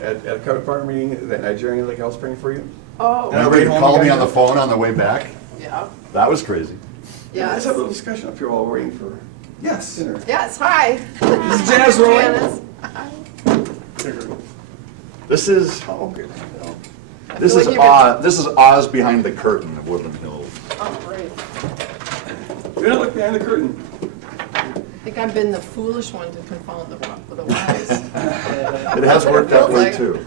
at a covered partner meeting, that Nigerian lady I was praying for you? Oh, And I Remember you home, called you me guys- on the phone on the way back? yeah. That was crazy. Yeah, let's Yes. have a little discussion up here while we're waiting for dinner. Yes, hi. This is Janice rolling. Janice. This is Oh, okay. this feel is like you've been- Oz. This is Oz behind the curtain of Woodland Hills. Oh, great. Do not look behind the curtain. I think I've been the foolish one to confound the wise. It has worked that Feels way like- too.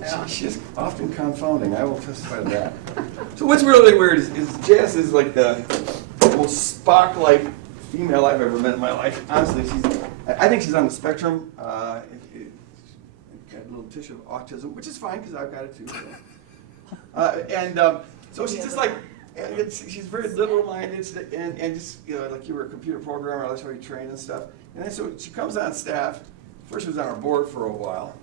Yeah. She is often confounding. I will testify to that. So what's really weird is Jess is like the most Spock-like female I've ever met in my life. Honestly, I think she's on the spectrum. Got a little tissue of autism, which is fine because I've got it too. So. So she's just like, she's very literal-minded, and just, you know, like you were a computer programmer, that's how you train and stuff. And then so she comes on staff. First she was on our board for a while,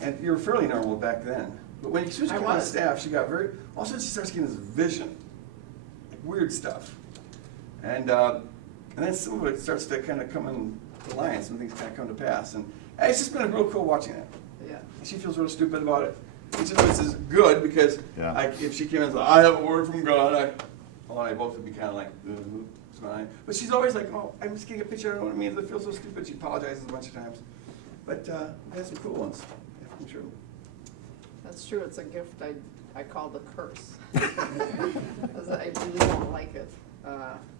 and you were fairly normal back then. But when as soon as she came on staff, she got all of a sudden she starts getting this vision, like weird stuff. And then some of it starts to kind of come into line, some things kind of come to pass. And it's just been real cool watching that. Yeah. She feels real stupid about it. Which is good because Yeah. if she came in and said, I have a word from God, I both would be kind of like, what's going on? But she's always like, oh, I'm just getting a picture, I don't know what it means, I feel so stupid. She apologizes a bunch of times. But we had some cool ones, I'm sure. That's true. It's a gift I call the curse. Because I really don't like it.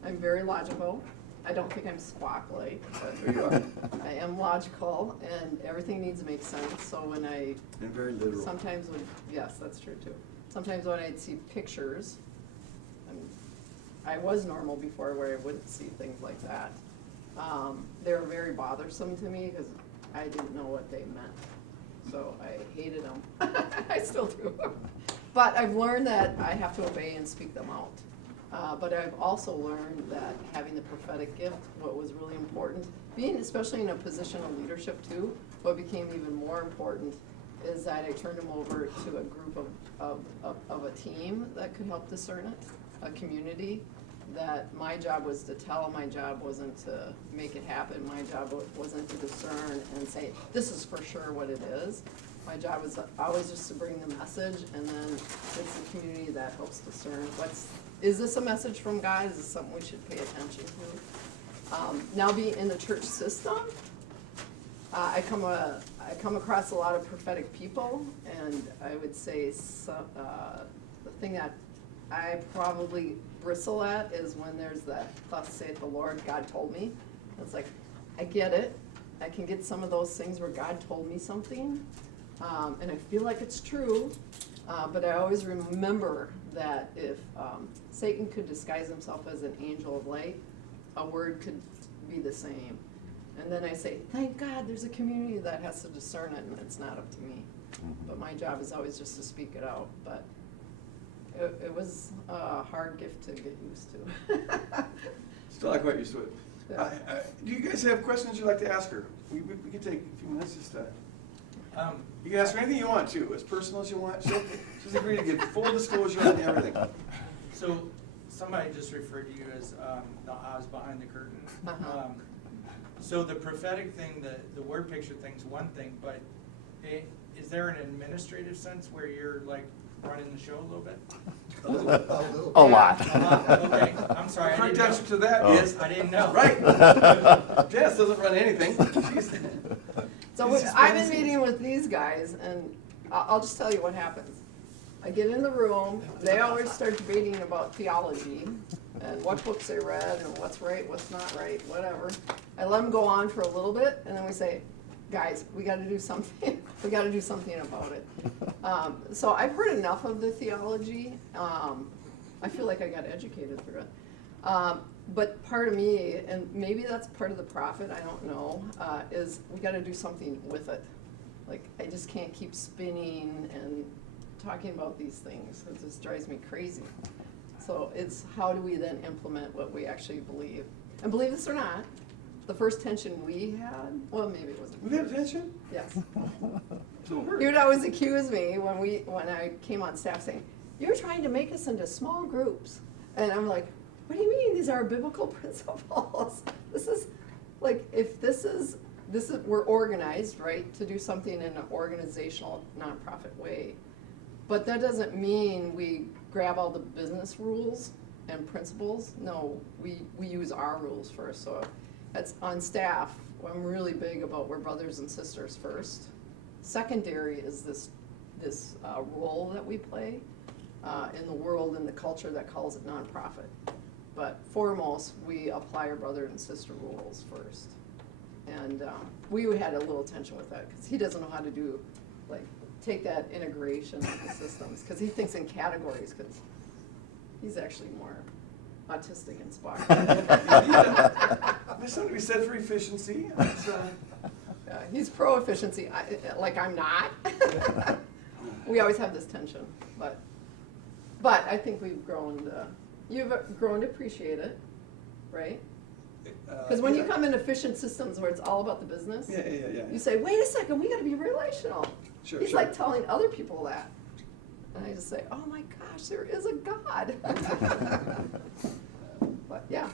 I'm very logical. I don't think I'm Squawk-like, There you are. but I am logical, and everything needs to make sense. So when I And very literal. sometimes when, yes, that's true too. Sometimes when I'd see pictures, I was normal before where I wouldn't see things like that. They were very bothersome to me because I didn't know what they meant. So I hated them. I still do. But I've learned that I have to obey and speak them out. But I've also learned that having the prophetic gift, what was really important, being especially in a position of leadership too, what became even more important is that I turned them over to a group of a team that could help discern it, a community, that my job was to tell, my job wasn't to make it happen, my job wasn't to discern and say, this is for sure what it is. My job was always just to bring the message, and then it's the community that helps discern is this a message from God? Is this something we should pay attention to? Now being in the church system, I come across a lot of prophetic people, and I would say the thing that I probably bristle at is when there's that, thus saith the Lord, God told me. It's like, I get it. I can get some of those things where God told me something, and I feel like it's true, but I always remember that if Satan could disguise himself as an angel of light, a word could be the same. And then I say, thank God there's a community that has to discern it, and it's not up to me. But my job is always just to speak it out. But it was a hard gift to get used to. Still not quite used to it. Yeah. Do you guys have questions you'd like to ask her? We can take a few minutes just to. You can ask her anything you want to, as personal as you want. She's agreed to give full disclosure on everything. So somebody just referred to you as the Oz behind the curtain. Uh-huh. So the prophetic thing, the word picture thing's one thing, but is there an administrative sense where you're like running the show a little bit? A lot. Okay, I'm sorry. The I didn't correct answer know. to that Oh. is I didn't know. right. Jess doesn't run anything. So She's just I've been fancy. meeting with these guys, and I'll just tell you what happens. I get in the room, they always start debating about theology, and what books they read, and what's right, what's not right, whatever. I let them go on for a little bit, and then we say, guys, we gotta do something, we gotta do something about it. So I've heard enough of the theology, I feel like I got educated through it. But part of me, and maybe that's part of the prophet, I don't know, is we gotta do something with it. Like, I just can't keep spinning and talking about these things, it just drives me crazy. So it's how do we then implement what we actually believe? And believe this or not, the first tension we had, well, maybe it wasn't. We have attention? Yes. So He would always accuse me when I came on staff saying, you're trying to make us into small groups. And I'm like, what do you mean? These are biblical principles. This is, like, if this is we're organized, right, to do something in an organizational, nonprofit way. But that doesn't mean we grab all the business rules and principles. No, we use our rules first. So that's on staff. I'm really big about we're brothers and sisters first. Secondary is this role that we play in the world and the culture that calls it nonprofit. But foremost, we apply our brother and sister rules first. And we had a little tension with that because he doesn't know how to do, like, take that integration of the systems, because he thinks in categories, because he's actually more autistic inspired. There's something to be said for efficiency. He's pro-efficiency, like I'm not. We always have this tension, but I think we've you've grown to appreciate it, right? Because when you come in efficient systems where it's all about the business, Yeah. you say, wait a second, we gotta be relational. Sure, He's sure. like telling other people that. And I just say, oh my gosh, there is a God. But yeah,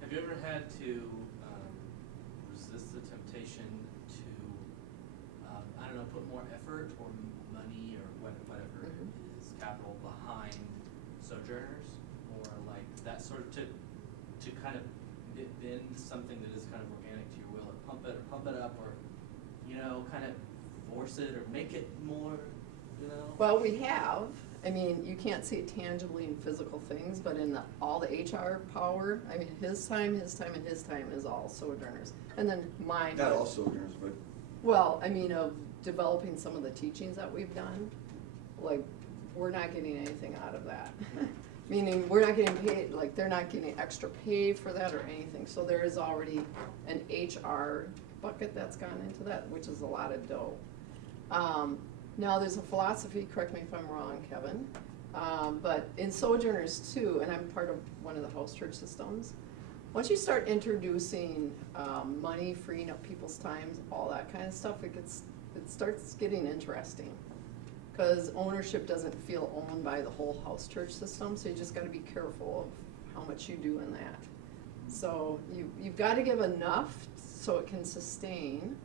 Have you ever had to resist the temptation to, I don't know, put more effort or money or whatever is capital behind sojourners? Or like that sort of, to kind of bend something that is kind of organic to your will, or pump it up, or, you know, kind of force it or make it more, you know? well, we have. I mean, you can't see it tangibly in physical things, but in all the HR power, I mean, his time, and his time is all sojourners. And then mine. Not all sojourners, but Well, I mean, of developing some of the teachings that we've done, like, we're not getting anything out of that. Meaning, we're not getting paid, like, they're not getting extra pay for that or anything. So there is already an HR bucket that's gone into that, which is a lot of dough. Now, there's a philosophy, correct me if I'm wrong, Kevin, but in Sojourners too, and I'm part of one of the house church systems, once you start introducing money, freeing up people's times, all that kind of stuff, it starts getting interesting. Because ownership doesn't feel owned by the whole house church system, so you just gotta be careful of how much you do in that. So you've gotta give enough so it can sustain.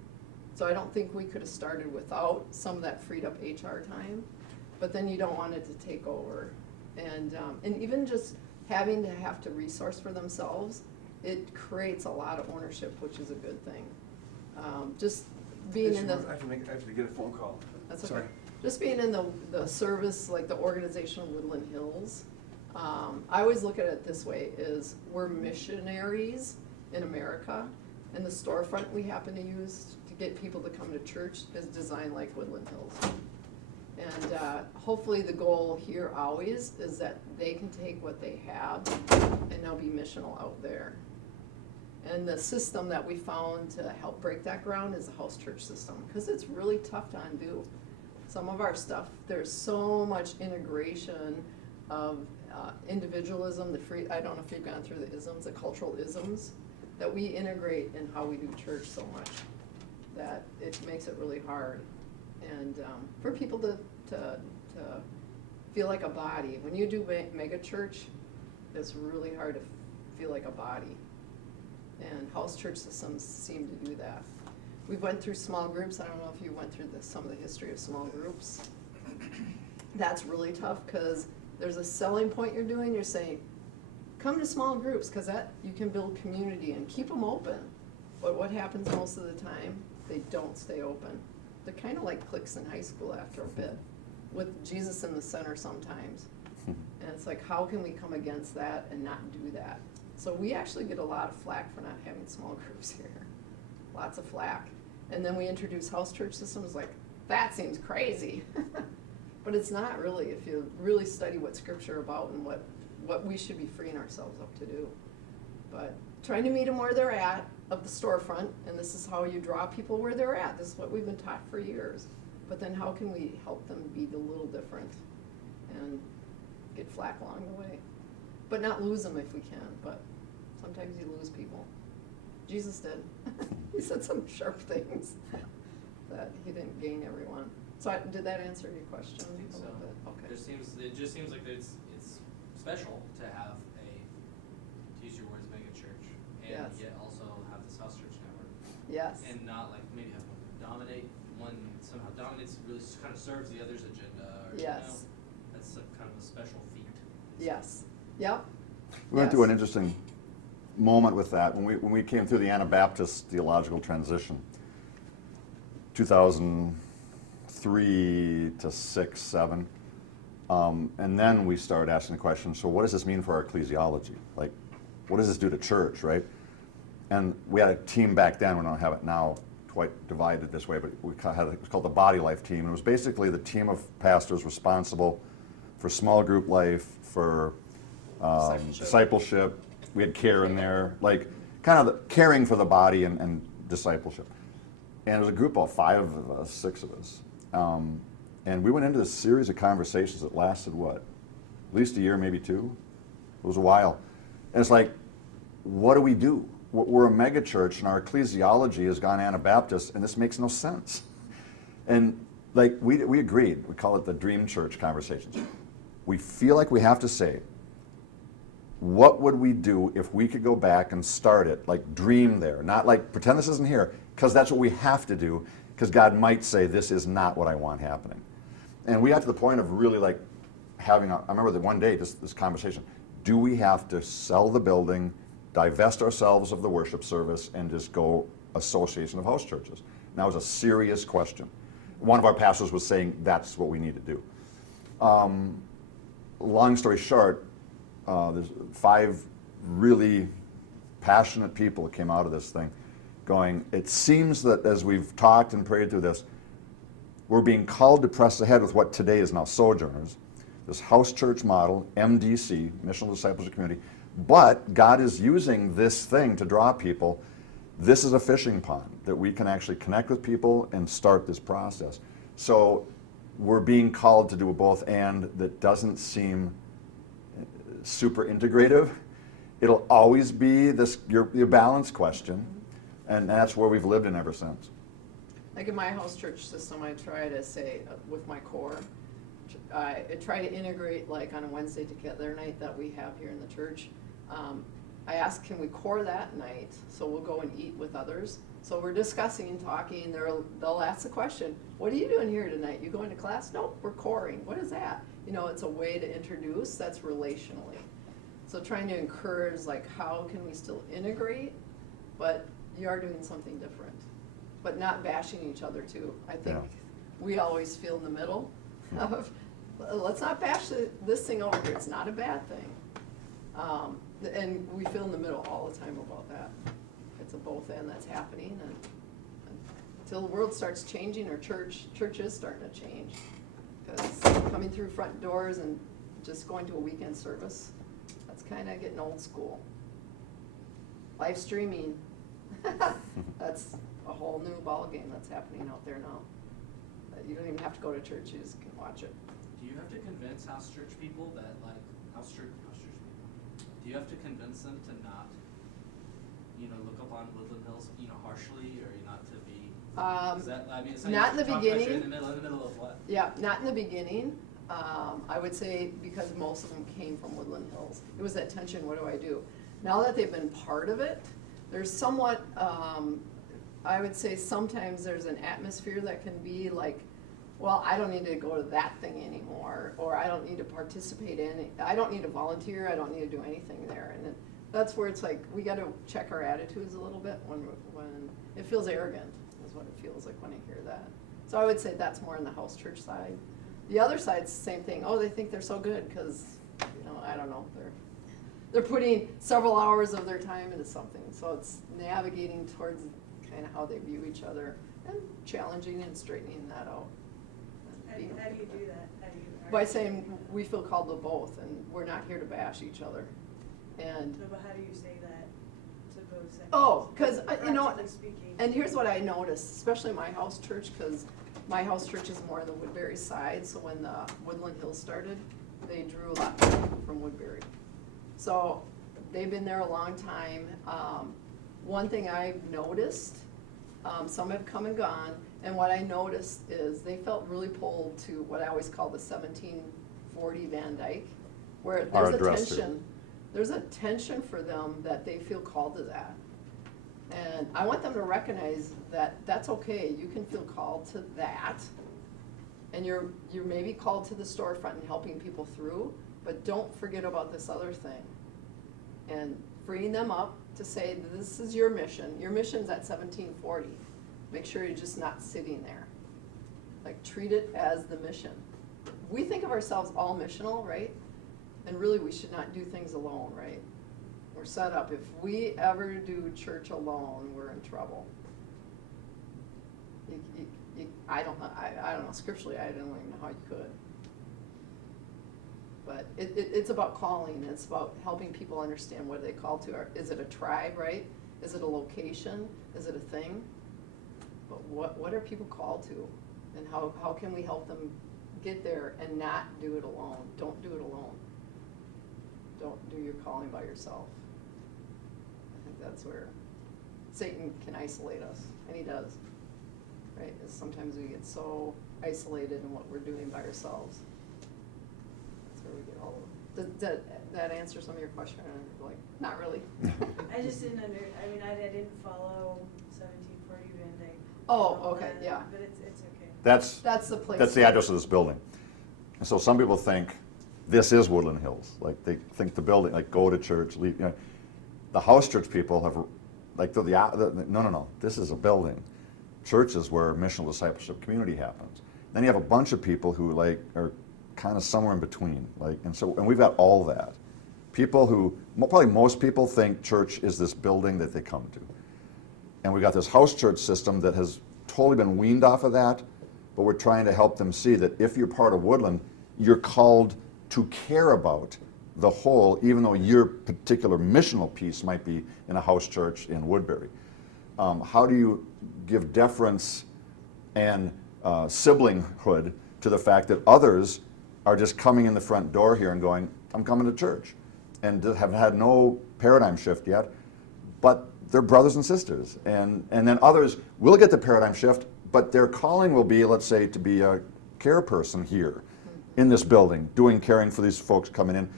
So I don't think we could have started without some of that freed up HR time, but then you don't want it to take over. And even just having to have to resource for themselves, it creates a lot of ownership, which is a good thing. Just being in the. I have to get a phone call. That's okay. Sorry. Just being in the service, like the organization of Woodland Hills, I always look at it this way, is we're missionaries in America, and the storefront we happen to use to get people to come to church is designed like Woodland Hills. And hopefully the goal here always is that they can take what they have and now be missional out there. And the system that we found to help break that ground is the house church system, because it's really tough to undo. Some of our stuff, there's so much integration of individualism, I don't know if you've gone through the isms, the cultural isms, that we integrate in how we do church so much, that it makes it really hard. And for people to feel like a body. When you do mega church, it's really hard to feel like a body. And house church systems seem to do that. We went through small groups. I don't know if you went through some of the history of small groups. That's really tough because there's a selling point you're doing. You're saying, come to small groups because that you can build community and keep them open. But what happens most of the time? They don't stay open. They're kind of like cliques in high school after a bit, with Jesus in the center sometimes. And it's like, how can we come against that and not do that? So we actually get a lot of flack for not having small groups here. Lots of flack. And then we introduce house church systems, like, that seems crazy. But it's not really, if you really study what Scripture about and what we should be freeing ourselves up to do. But trying to meet them where they're at, of the storefront, and this is how you draw people where they're at. This is what we've been taught for years. But then how can we help them be a little different and get flack along the way? But not lose them if we can, but sometimes you lose people. Jesus did. He said some sharp things that he didn't gain everyone. So did that answer your question I think a so. little bit? Okay. It just seems like it's special to have to use your words, mega church, and Yes. yet also have this house church network. Yes. And not like maybe have one dominate, one somehow dominates, really kind of serves the other's agenda, or, you know, Yes. that's kind of a special feat. Yes, yep. We went through an Yes. interesting moment with that when we came through the Anabaptist theological transition, 2003 to 6, 7. And then we started asking the question, so what does this mean for our ecclesiology? Like, what does this do to church, right? And we had a team back then, we don't have it now quite divided this way, but we had it was called the Body Life team. And it was basically the team of pastors responsible for small group life, for discipleship. We had care in there, like kind of caring for the body and discipleship. And it was a group of 5 of us, 6 of us. And we went into this series of conversations that lasted, what, at least a year, maybe 2? It was a while. And it's like, what do we do? We're a mega church, and our ecclesiology has gone Anabaptist, and this makes no sense. And like, we agreed. We call it the dream church conversations. We feel like we have to say, what would we do if we could go back and start it, like dream there, not like pretend this isn't here, because that's what we have to do, because God might say this is not what I want happening. And we got to the point of really like having, I remember that one day, this conversation, do we have to sell the building, divest ourselves of the worship service, and just go association of house churches? And that was a serious question. One of our pastors was saying that's what we need to do. Long story short, there's 5 really passionate people that came out of this thing going, it seems that as we've talked and prayed through this, we're being called to press ahead with what today is now Sojourners, this house church model, MDC, Missional Discipleship Community, but God is using this thing to draw people. This is a fishing pond that we can actually connect with people and start this process. So we're being called to do a both and that doesn't seem super integrative. It'll always be this your balance question, and that's where we've lived in ever since. Like in my house church system, I try to say with my core, I try to integrate like on a Wednesday together night that we have here in the church. I ask, can we core that night? So we'll go and eat with others. So we're discussing and talking. They'll ask the question, what are you doing here tonight? You going to class? Nope, we're coring. What is that? You know, it's a way to introduce, that's relationally. So trying to encourage, like, how can we still integrate, but you are doing something different, but not bashing each other too. I think we always feel in the middle of, let's not bash this thing over here. It's not a bad thing. And we feel in the middle all the time about that. It's a both and that's happening, and until the world starts changing, or church is starting to change. Because coming through front doors and just going to a weekend service, that's kind of getting old school. Live streaming, that's a whole new ballgame that's happening out there now. You don't even have to go to church, you just can watch it. Do you have to convince house church people that, like, house church people, do you have to convince them to not, you know, look upon Woodland Hills, you know, harshly, or not to be, is that, I mean, it's like not in the talk about beginning. you're in the middle of what? Yeah, not in the beginning. I would say because most of them came from Woodland Hills. It was that tension, what do I do? Now that they've been part of it, there's somewhat, I would say sometimes there's an atmosphere that can be like, well, I don't need to go to that thing anymore, or I don't need to participate in it. I don't need to volunteer, I don't need to do anything there. And that's where it's like, we gotta check our attitudes a little bit when it feels arrogant, is what it feels like when I hear that. So I would say that's more on the house church side. The other side's the same thing. Oh, they think they're so good because, you know, I don't know, they're putting several hours of their time into something. So it's navigating towards kind of how they view each other and challenging and straightening that out. How do you do that? By saying we feel called to both, and we're not here to bash each other. And No, but how do you say that to both sides? oh, because you know, Practically speaking. and here's what I noticed, especially my house church, because my house church is more on the Woodbury side. So when the Woodland Hills started, they drew a lot from Woodbury. So they've been there a long time. One thing I've noticed, some have come and gone, and what I noticed is they felt really pulled to what I always call the 1740 Van Dyke, where there's a tension. There's a tension for them that they feel called to that. And I want them to recognize that that's okay, you can feel called to that. And you're maybe called to the storefront and helping people through, but don't forget about this other thing. And freeing them up to say, this is your mission. Your mission's at 1740. Make sure you're just not sitting there. Like, treat it as the mission. We think of ourselves all missional, right? And really, we should not do things alone, right? We're set up. If we ever do church alone, we're in trouble. I don't know, scripturally, I don't even know how you could. But it's about calling, it's about helping people understand what they call to. Is it a tribe, right? Is it a location? Is it a thing? But what are people called to? And how can we help them get there and not do it alone? Don't do it alone. Don't do your calling by yourself. I think that's where Satan can isolate us, and he does. Right? Is sometimes we get so isolated in what we're doing by ourselves. That's where we get all of it. Did that answer some of your question? Like, not really. I just didn't I didn't follow 1740 Van Dyke. Oh, okay, yeah. But it's okay. That's the place. That's the address of this building. And so some people think this is Woodland Hills. Like, they think the building, like, go to church, leave. You know, the house church people have, like, no. This is a building. Church is where missional discipleship community happens. Then you have a bunch of people who, like, are kind of somewhere in between. Like, and we've got all that. People who, probably most people think church is this building that they come to. And we got this house church system that has totally been weaned off of that, but we're trying to help them see that if you're part of Woodland, you're called to care about the whole, even though your particular missional piece might be in a house church in Woodbury. How do you give deference and siblinghood to the fact that others are just coming in the front door here and going, I'm coming to church, and have had no paradigm shift yet, but they're brothers and sisters. And then others will get the paradigm shift, but their calling will be, let's say, to be a care person here in this building, caring for these folks coming in.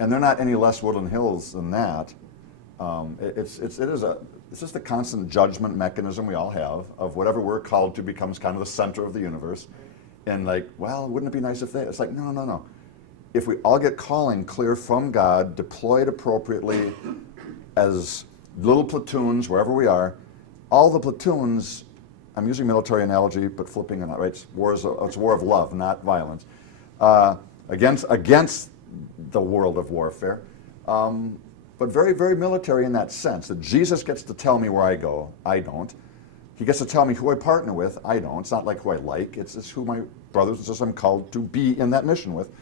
And they're not any less Woodland Hills than that. It's just a constant judgment mechanism we all have of whatever we're called to becomes kind of the center of the universe. And like, well, wouldn't it be nice if they, it's like, no. If we all get calling clear from God, deployed appropriately as little platoons, wherever we are, all the platoons, I'm using military analogy, but flipping it out, right? It's a war of love, not violence, against the world of warfare. But very, very military in that sense, that Jesus gets to tell me where I go, I don't. He gets to tell me who I partner with, I don't. It's not like who I like, it's who my brothers and sisters I'm called to be in that mission with.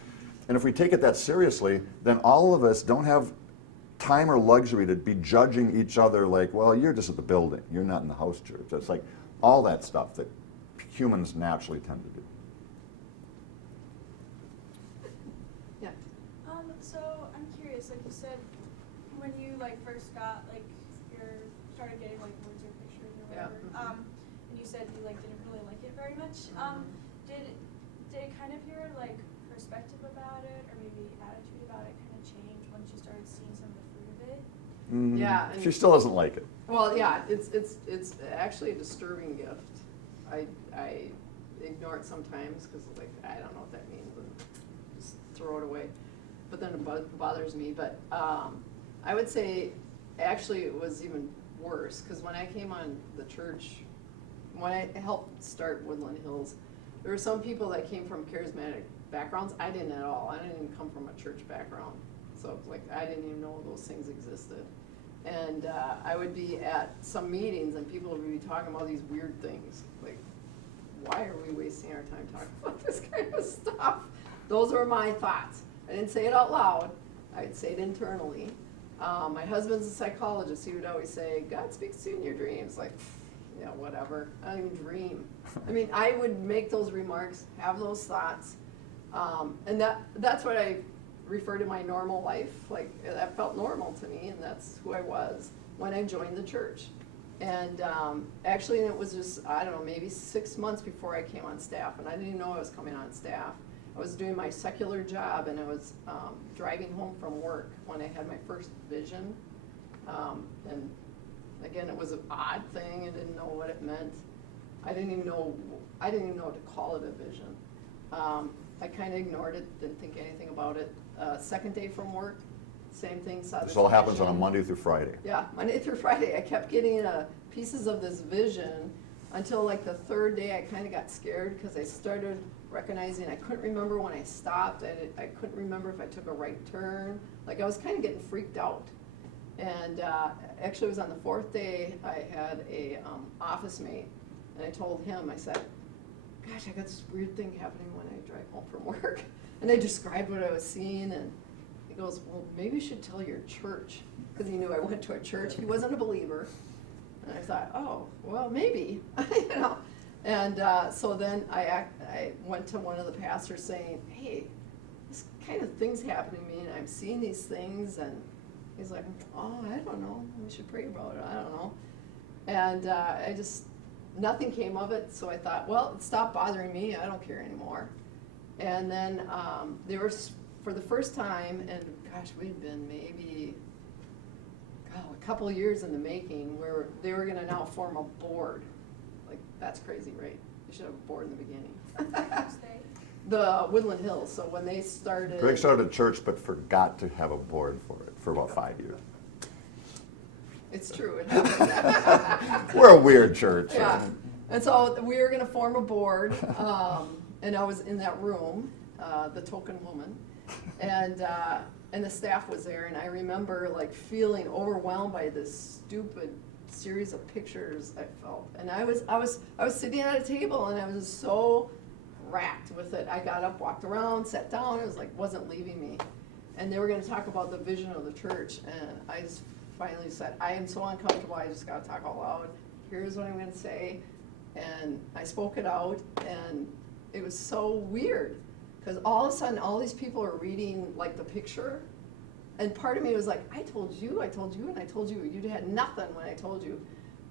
And if we take it that seriously, then all of us don't have time or luxury to be judging each other like, well, you're just at the building, you're not in the house church. It's like all that stuff that humans naturally tend to do. Yeah. So I'm curious, like you said, when you first got started getting words or pictures or whatever, Yeah. and you said you didn't really like it very much. Did kind of your perspective about it or maybe attitude about it kind of change once you started seeing some of the fruit of it? Yeah. She still doesn't like it. Well, yeah, it's actually a disturbing gift. I ignore it sometimes because I don't know what that means and just throw it away. But then it bothers me. But I would say actually it was even worse because when I came on the church, when I helped start Woodland Hills, there were some people that came from charismatic backgrounds. I didn't at all. I didn't even come from a church background. So I didn't even know those things existed. And I would be at some meetings and people would be talking about these weird things. Like, why are we wasting our time talking about this kind of stuff? Those were my thoughts. I didn't say it out loud. I'd say it internally. My husband's a psychologist. He would always say, God speaks to you in your dreams. Like, yeah, whatever. I don't even dream. I mean, I would make those remarks, have those thoughts. And that's what I refer to my normal life. That felt normal to me, and that's who I was when I joined the church. And actually, it was just, I don't know, maybe 6 months before I came on staff, and I didn't even know I was coming on staff. I was doing my secular job, and I was driving home from work when I had my first vision. And Again, it was an odd thing, I didn't know what it meant. I didn't even know what to call it a vision. I kind of ignored it, didn't think anything about it. Second day from work, same thing, saw this This all happens on a vision. Monday through Friday. Yeah, Monday through Friday, I kept getting pieces of this vision until like the third day I kind of got scared because I started recognizing I couldn't remember when I stopped, I couldn't remember if I took a right turn. Like I was kind of getting freaked out. And actually it was on the fourth day I had a office mate, and I told him, I said, gosh, I got this weird thing happening when I drive home from work. And I described what I was seeing, and he goes, well, maybe you should tell your church, because he knew I went to a church. He wasn't a believer. And I thought, oh, well, maybe, you know. And so then I went to one of the pastors saying, hey, this kind of thing's happening to me, and I'm seeing these things. And he's like, oh, I don't know. We should pray about it. I don't know. And nothing came of it. So I thought, well, it stopped bothering me. I don't care anymore. And then there was, for the first time, and gosh, we'd been maybe a couple of years in the making, where they were going to now form a board. Like, that's crazy, right? You should have a board in the beginning. The Woodland Hills. So when they started. Greg started a church but forgot to have a board for it for about 5 years. It's true. It happened. We're a weird church. Yeah. And so we were going to form a board, and I was in that room, the token woman, and the staff was there, and I remember like feeling overwhelmed by this stupid series of pictures I felt, and I was sitting at a table, and I was so racked with it. I got up, walked around, sat down. It was like wasn't leaving me, and they were going to talk about the vision of the church, and I just finally said, I am so uncomfortable. I just got to talk out loud. Here's what I'm going to say, and I spoke it out, and it was so weird because all of a sudden all these people are reading like the picture. And part of me was like, I told you, and I told you. You had nothing when I told you.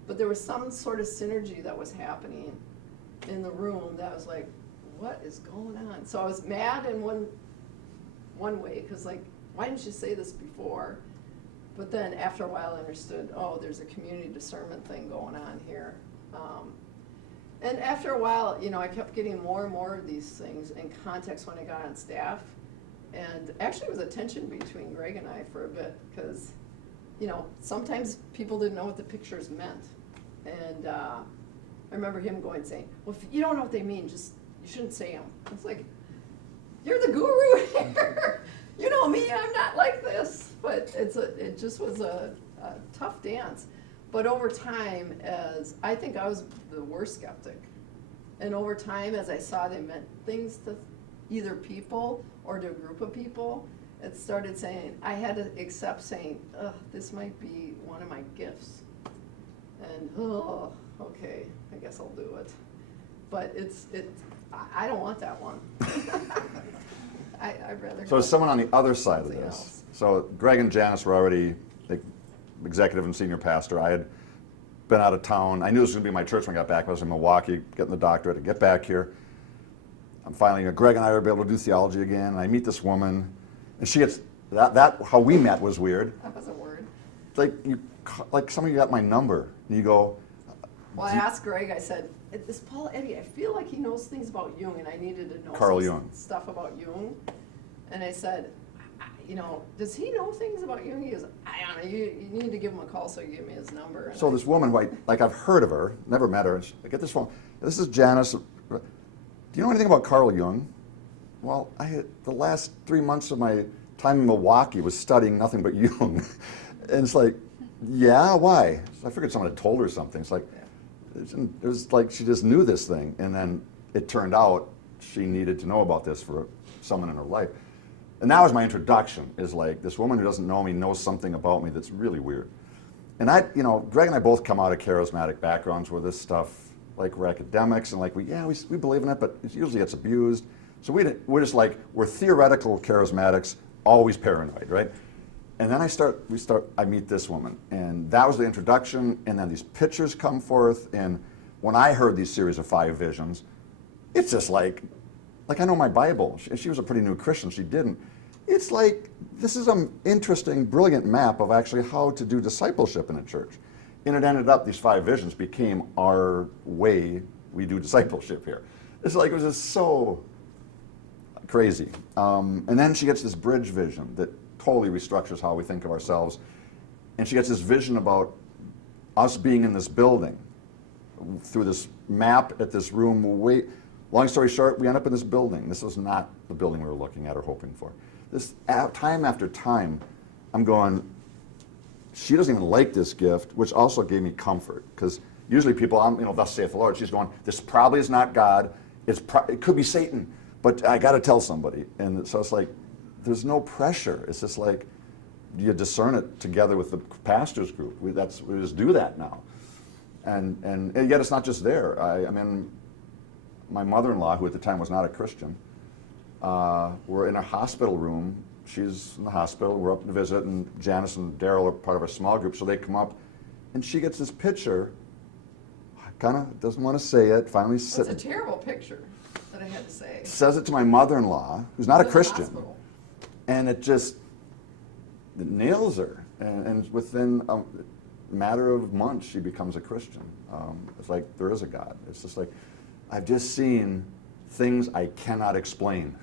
But there was some sort of synergy that was happening in the room that was like, what is going on? So I was mad in one way, because like, why didn't you say this before? But then after a while I understood, oh, there's a community discernment thing going on here. And after a while, you know, I kept getting more and more of these things in context when I got on staff. And actually, it was a tension between Greg and I for a bit, because, you know, sometimes people didn't know what the pictures meant. And I remember him saying, well, if you don't know what they mean, you shouldn't say them. It's like, you're the guru here. You know me, I'm not like this. But it just was a tough dance. But over time, I think I was the worst skeptic. And over time, as I saw they meant things to either people or to a group of people, it started saying, I had to accept saying, ugh, this might be one of my gifts. And, oh, okay, I guess I'll do it. But I don't want that one. I'd rather. So as someone on the other side of something this, else. so Greg and Janice were already executive and senior pastor. I had been out of town. I knew this was going to be my church when I got back. I was in Milwaukee getting the doctorate to get back here. I'm finally, Greg and I were able to do theology again, and I meet this woman, and she gets, how we met was weird. That was a word. Like some of you got my number, and you go. Well, I asked Greg, I said, this Paul Eddy, I feel like he knows things about Jung, and I needed to know Carl Jung. stuff about Jung. And I said, you know, does he know things about Jung? He goes, I don't know, you need to give him a call, so you give me his number. And So this woman, who I've heard of her, never met her, and I get this phone. This is Janice. Do you know anything about Carl Jung? Well, the last 3 months of my time in Milwaukee was studying nothing but Jung. And it's like, yeah, why? So I figured someone had told her something. It's like, it was like she just knew this thing. And then it turned out she needed to know about this for someone in her life. And that was my introduction, is like, this woman who doesn't know me knows something about me that's really weird. And Greg and I both come out of charismatic backgrounds where this stuff, like we're academics, and like we believe in it, but it usually gets abused. So we're just like, we're theoretical charismatics, always paranoid, right? And then I meet this woman, and that was the introduction, and then these pictures come forth, and when I heard these series of 5 visions, it's just like I know my Bible. She was a pretty new Christian, she didn't. It's like, this is an interesting, brilliant map of actually how to do discipleship in a church. And it ended up, these 5 visions became our way we do discipleship here. It's like, it was just so crazy. And then she gets this bridge vision that totally restructures how we think of ourselves. And she gets this vision about us being in this building through this map at this room. Long story short, we end up in this building. This was not the building we were looking at or hoping for. This time after time, I'm going, she doesn't even like this gift, which also gave me comfort, because usually people, thus saith the Lord. She's going, this probably is not God. It could be Satan, but I got to tell somebody. And so it's like, there's no pressure. It's just like, you discern it together with the pastor's group. We just do that now. And yet it's not just there. I mean, my mother-in-law, who at the time was not a Christian, we're in a hospital room. She's in the hospital. We're up to visit, and Janice and Daryl are part of our small group, so they come up, and she gets this picture. Kind of doesn't want to say it. Finally, It's a terrible picture that I had to say. says it to my mother-in-law, who's not a In the Christian, hospital. and it nails her. And within a matter of months, she becomes a Christian. It's like there is a God. It's just like, I've just seen things I cannot explain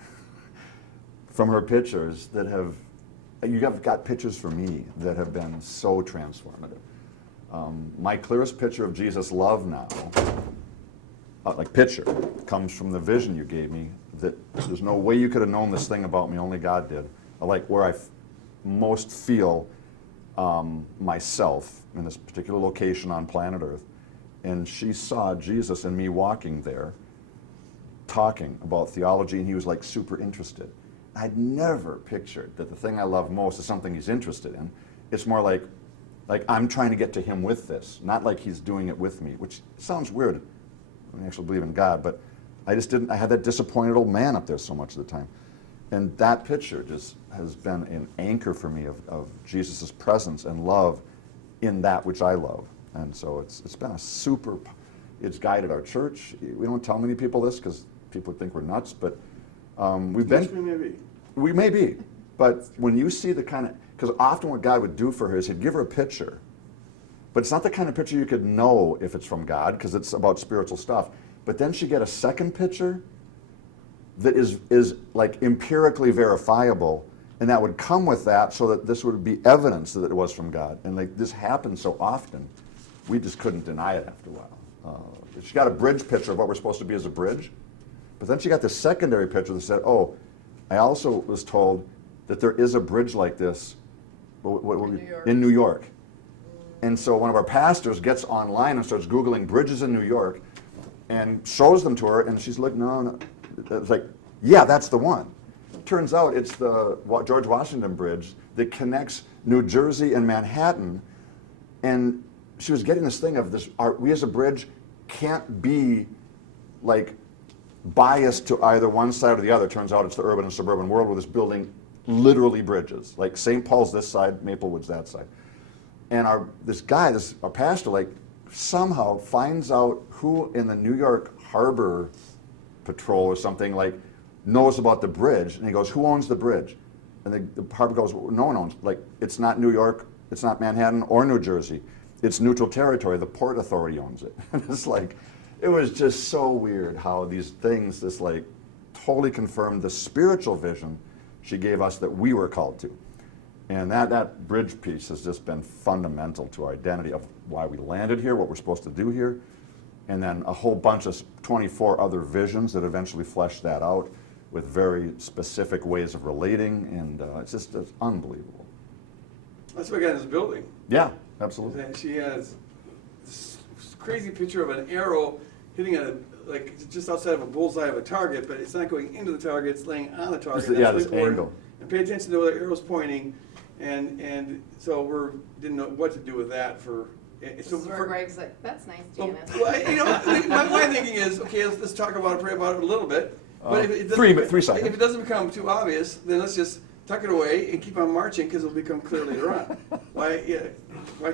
from her pictures that you have got pictures for me that have been so transformative. My clearest picture of Jesus' love now, picture, comes from the vision you gave me, that there's no way you could have known this thing about me, only God did. Where I most feel myself in this particular location on planet Earth. And she saw Jesus and me walking there, talking about theology, and he was like super interested. I'd never pictured that the thing I love most is something he's interested in. It's more like I'm trying to get to him with this, not like he's doing it with me, which sounds weird. I actually believe in God, but I had that disappointed old man up there so much of the time. And that picture just has been an anchor for me of Jesus' presence and love in that which I love. And so it's been it's guided our church. We don't tell many people this because people think we're nuts, but we may be. But when you see the kind of, because often what God would do for her is he'd give her a picture, but it's not the kind of picture you could know if it's from God, because it's about spiritual stuff. But then she'd get a second picture that is like empirically verifiable, and that would come with that, so that this would be evidence that it was from God. And this happened so often, we just couldn't deny it after a while. She got a bridge picture of what we're supposed to be as a bridge, but then she got this secondary picture that said, oh, I also was told that there is a bridge like this in New York. And so one of our pastors gets online and starts Googling bridges in New York and shows them to her, and she's like, no. It's like, yeah, that's the one. Turns out it's the George Washington Bridge that connects New Jersey and Manhattan. And she was getting this thing of this, we as a bridge can't be like biased to either one side or the other. Turns out it's the urban and suburban world where this building literally bridges. Like St. Paul's this side, Maplewood's that side. And our pastor, somehow finds out who in the New York Harbor Patrol or something knows about the bridge, and he goes, who owns the bridge? And the harbor goes, well, no one owns. It's not New York, it's not Manhattan or New Jersey. It's neutral territory. The Port Authority owns it. It's it was just so weird how these things totally confirmed the spiritual vision she gave us that we were called to. And that bridge piece has just been fundamental to our identity of why we landed here, what we're supposed to do here, and then a whole bunch of 24 other visions that eventually fleshed that out with very specific ways of relating, and it's unbelievable. That's what we got in this building. Yeah, absolutely. And she has this crazy picture of an arrow hitting just outside of a bullseye of a target, but it's not going into the target, it's laying on the target. Yeah, this angle. And pay attention to where the arrow's pointing, and so we didn't know what to do with that for. This is where Greg's like, that's nice, Janice. My thinking is, okay, let's talk about it, pray about it a little bit. But if it three doesn't, seconds. if it doesn't become too obvious, then let's just tuck it away and keep on marching, because it'll become clear later on. Why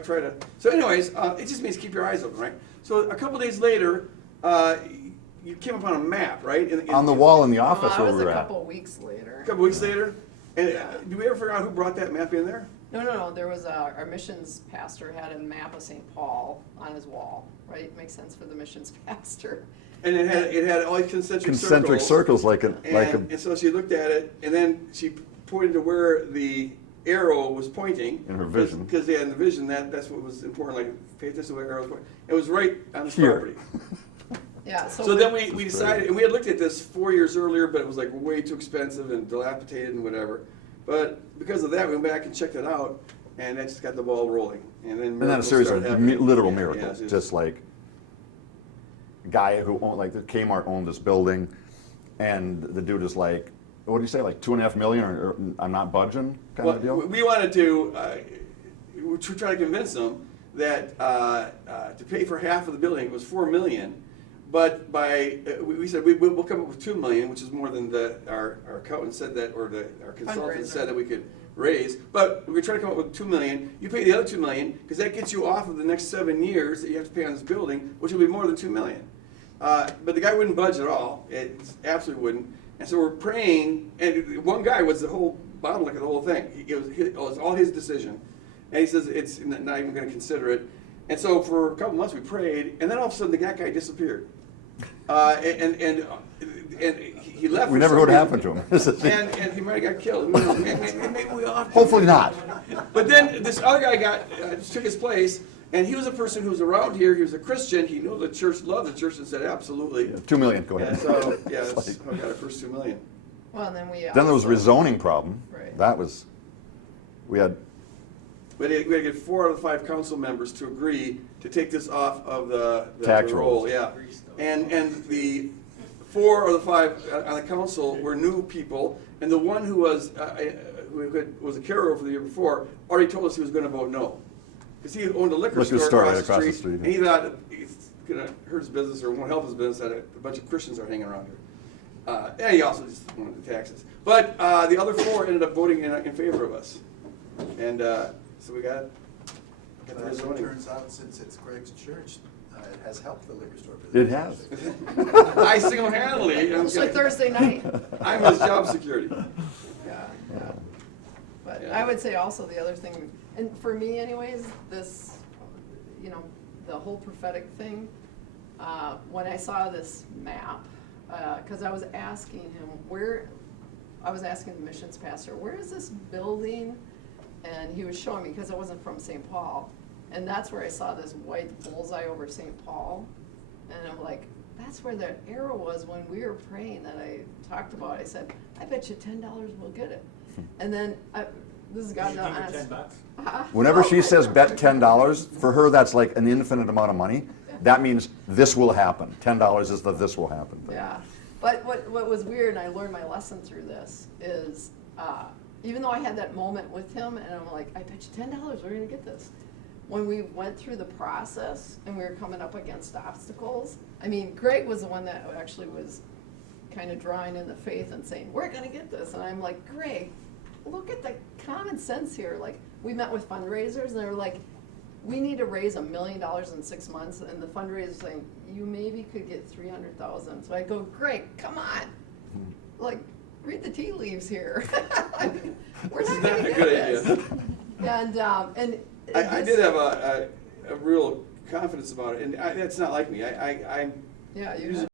try to? So, anyways, it just means keep your eyes open, right? So a couple days later, you came upon a map, right? On the wall in the office That where was we were a at. couple weeks later. A couple weeks later, and do we ever figure out who brought that map in there? No, there was our missions pastor had a map of St. Paul on his wall, right? Makes sense for the missions pastor. And it had all these Concentric circles like and so she looked at it, and then she pointed to where the arrow was pointing. In her vision. Because in the vision, that's what was important, like, pay attention to where the arrow was pointing. It was right on this Here. property. Yeah, So then we decided, and we had looked at this 4 years earlier, but it was like way too expensive and dilapidated and whatever. But because of that, we went back and checked it out, and that just got the ball rolling. And then And then a miracles series started of happening. literal Yeah, miracles, yeah, just like a guy who owned, like the Kmart owned this building, and the dude is like, what do you say, like 2.5 million, or I'm not budging, kind Well, of deal? we wanted to, we were trying to convince them that to pay for half of the building, it was 4 million. But we said we'll come up with 2 million, which is more than our accountant said that, or our consultant Fundraiser. said that we could raise. But we were trying to come up with 2 million. You pay the other 2 million, because that gets you off of the next 7 years that you have to pay on this building, which will be more than 2 million. But the guy wouldn't budge at all. It absolutely wouldn't. And so we're praying, and one guy was the whole bottleneck of the whole thing. It was all his decision. And he says it's not even going to consider it. And so for a couple months we prayed, and then all of a sudden that guy disappeared. And he left. We for never some know what happened reason. to him. And he might have got killed. Maybe we ought to. Hopefully not. But then this other guy took his place, and he was a person who was around here. He was a Christian. He knew the church, loved the church, and said absolutely. 2 million, go Yeah, ahead. so yeah, It's that's like- how we got our first 2 million. Well, and then we. Then there was a also- rezoning problem. Right. That was, we had, We had to get 4 out of the 5 council members to agree to take this off of the Tax the roll. rolls. Yeah, and the 4 of the 5 on the council were new people, and the one who was was a carryover for the year before already told us he was going to vote no, because he owned a liquor store right across the street, and he thought it's going to hurt his business or won't help his business that a bunch of Christians are hanging around here. And he also just wanted the taxes. But the other 4 ended up voting in favor of us, and so we got the As it rezoning. turns out, since it's Greg's church, it has helped the liquor store it business. has. I single-handedly, Especially Thursday night. I'm his job security. Yeah. But Yeah. I would say also the other thing, and for me anyways, this, the whole prophetic thing, when I saw this map, because I was asking him I was asking the missions pastor, where is this building? And he was showing me, because I wasn't from St. Paul, and that's where I saw this white bullseye over St. Paul. And I'm like, that's where that arrow was when we were praying that I talked about. I said, I bet you $10 we'll get it. And then, this is God not honest. Whenever she says bet $10, for her that's like an infinite amount of money. That means this will happen. $10 is the this will happen. Yeah, but what was weird, and I learned my lesson through this, is even though I had that moment with him, and I'm like, I bet you $10 we're gonna get this. When we went through the process and we were coming up against obstacles, I mean, Greg was the one that actually was kind of drawing in the faith and saying, we're gonna get this. And I'm like, Greg, look at the common sense here. Like, we met with fundraisers and they were like, we need to raise $1 million in 6 months. And the fundraiser's saying, you maybe could get 300,000. So I go, Greg, come on. Like, read the tea leaves here. I mean, we're not This is gonna not a get good this. idea. And I did have a real confidence about it, and that's not like me. I'm yeah, you usually